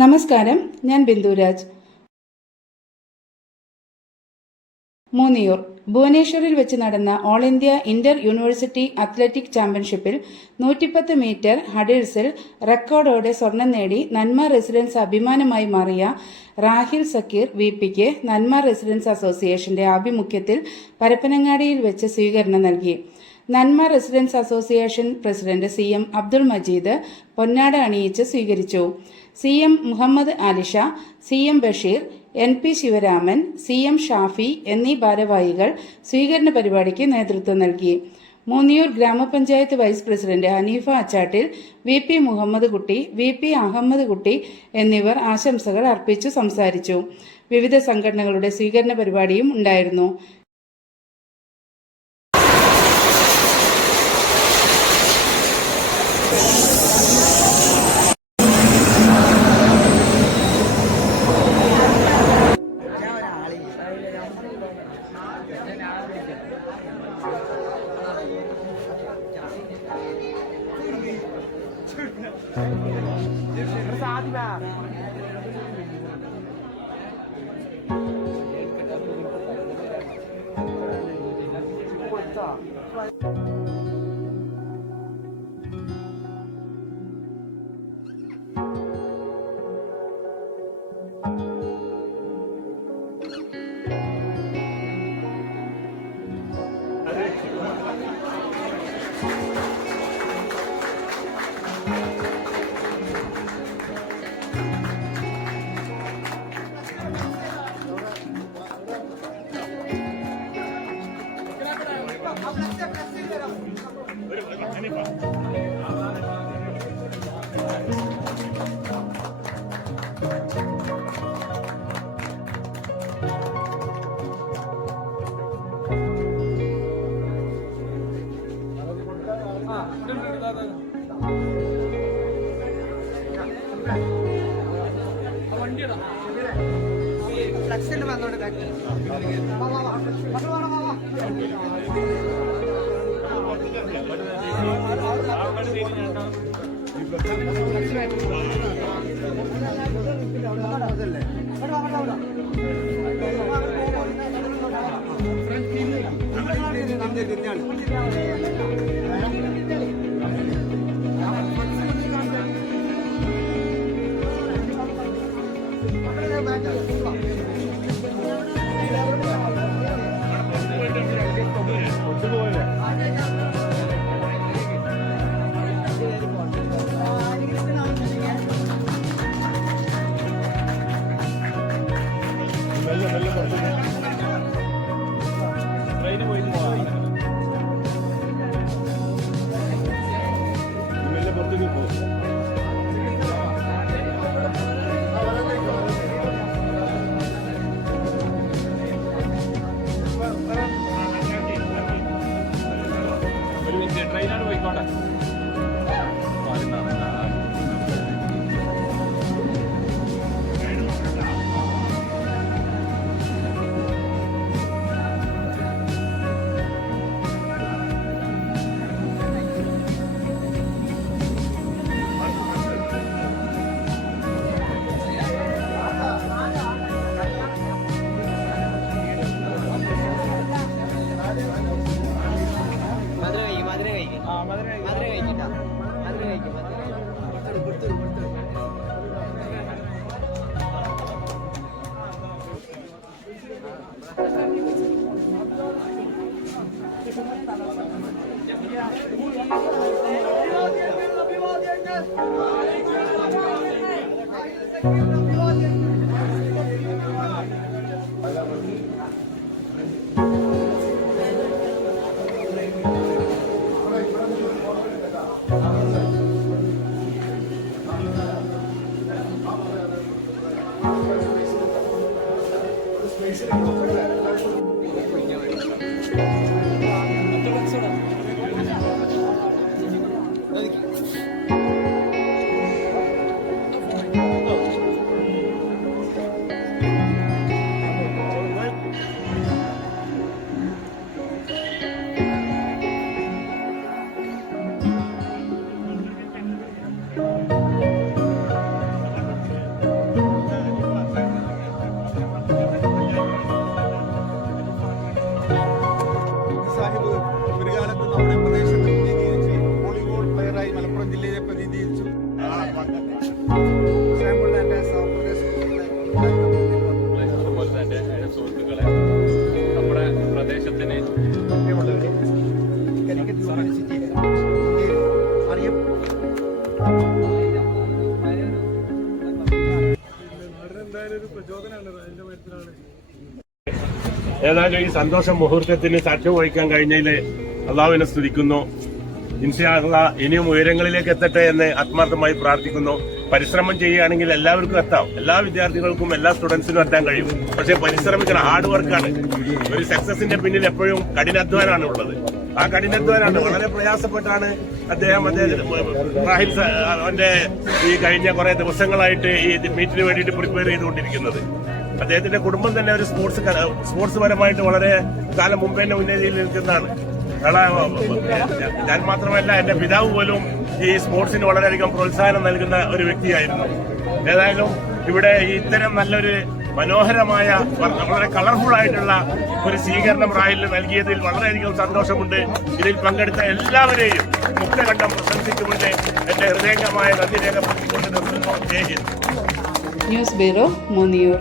നമസ്കാരം, ഞാൻ ബിന്ദുരാജ്. മൂന്നിയൂർ ഭുവനേശ്വറിൽ വെച്ച് നടന്ന all India Inter university athletic ചാമ്പ്യൻഷിപ്പിൽ 110 മീറ്റർ ഹഡിൽസിൽ റെക്കോർഡോടെ സ്വർണം നേടി നന്മ റെസിഡൻസ് അഭിമാനമായി മാറിയ റാഹിൽ സക്കീർ വിപിക്ക് നന്മ റെസിഡൻസ് അസോസിയേഷന്റെ ആഭിമുഖ്യത്തിൽ പരപ്പനങ്ങാടിയിൽ വെച്ച് സ്വീകരണം നൽകി. Nanma residence association president CM Abdul Majeed പൊന്നാട അണിയിച്ച് സ്വീകരിച്ചു. CM Muhammad ആലിഷ, CM Basheer, NP Sivaraman, CM Shafi എന്നീ ഭാരവാഹികൾ സ്വീകരണ പരിപാടിക്ക് നേതൃത്വം നൽകി. Moonniyur gramapanchayat vice president Haneefa Achattil, VP Muhammad Kutty, VP Ahmed കുട്ടി എന്നിവർ ആശംസകൾ അർപ്പിച്ചു സംസാരിച്ചു. വിവിധ സംഘടനകളുടെ സ്വീകരണ പരിപാടിയും ഉണ്ടായിരുന്നു. ഫ്ലക്സിൽ വന്നോണ്ട് ട്രെയിനാണ് പോയിക്കോട്ടെ. അതുപോലെ തന്നെ എൻ്റെ സുഹൃത്തുക്കളെ നമ്മുടെ പ്രദേശത്തിന് ഏതായാലും ഈ സന്തോഷ മുഹൂർത്തത്തിന് സാക്ഷ്യം വഹിക്കാൻ കഴിഞ്ഞതിൽ അള്ളാഹുവിനെ സ്തുതിക്കുന്നു. ഇൻഷാ അല്ലാഹ് ഇനിയും ഉയരങ്ങളിലേക്ക് എത്തട്ടെ എന്ന് ആത്മാർത്ഥമായി പ്രാർത്ഥിക്കുന്നു. പരിശ്രമം ചെയ്യുകയാണെങ്കിൽ എല്ലാവർക്കും എത്താം, എല്ലാ വിദ്യാർത്ഥികൾക്കും എല്ലാ സ്റ്റുഡൻസിനും എത്താൻ കഴിയും. പക്ഷെ പരിശ്രമിക്കണം, ഹാർഡ് വർക്കാണ്. ഒരു സക്സസിന്റെ പിന്നിൽ എപ്പോഴും കഠിനാധ്വാനാണ് ഉള്ളത്. ആ കഠിനാധ്വാനാണ് വളരെ പ്രയാസപ്പെട്ടാണ് അദ്ദേഹം റാഹിൽ അവന്റെ ഈ കഴിഞ്ഞ കുറെ ദിവസങ്ങളായിട്ട് ഈ മീറ്റിന് വേണ്ടിയിട്ട് പ്രിപ്പയർ ചെയ്തുകൊണ്ടിരിക്കുന്നത്. അദ്ദേഹത്തിന്റെ കുടുംബം തന്നെ ഒരു സ്പോർട്സ് പരമായിട്ട് വളരെ കാലം മുമ്പേ തന്നെ ഉന്നതിയിൽ നിൽക്കുന്നതാണ്. ഞാൻ മാത്രമല്ല, എന്റെ പിതാവ് പോലും ഈ സ്പോർട്സിന് വളരെയധികം പ്രോത്സാഹനം നൽകുന്ന ഒരു വ്യക്തിയായിരുന്നു. ഏതായാലും ഇവിടെ ഇത്തരം നല്ലൊരു മനോഹരമായ വളരെ കളർഫുൾ ആയിട്ടുള്ള ഒരു സ്വീകരണം റായിലിന് നൽകിയതിൽ വളരെയധികം സന്തോഷമുണ്ട്. ഇതിൽ പങ്കെടുത്ത എല്ലാവരെയും മുക്തകണ്ഠം പ്രശംസിച്ചുകൊണ്ട് എന്റെ ഹൃദയംഗമായ നന്ദി രേഖപ്പെടുത്തിക്കൊണ്ട് നിർത്തുന്നു. ജയ് ഹിന്ദ്. News bureau, Muniyur.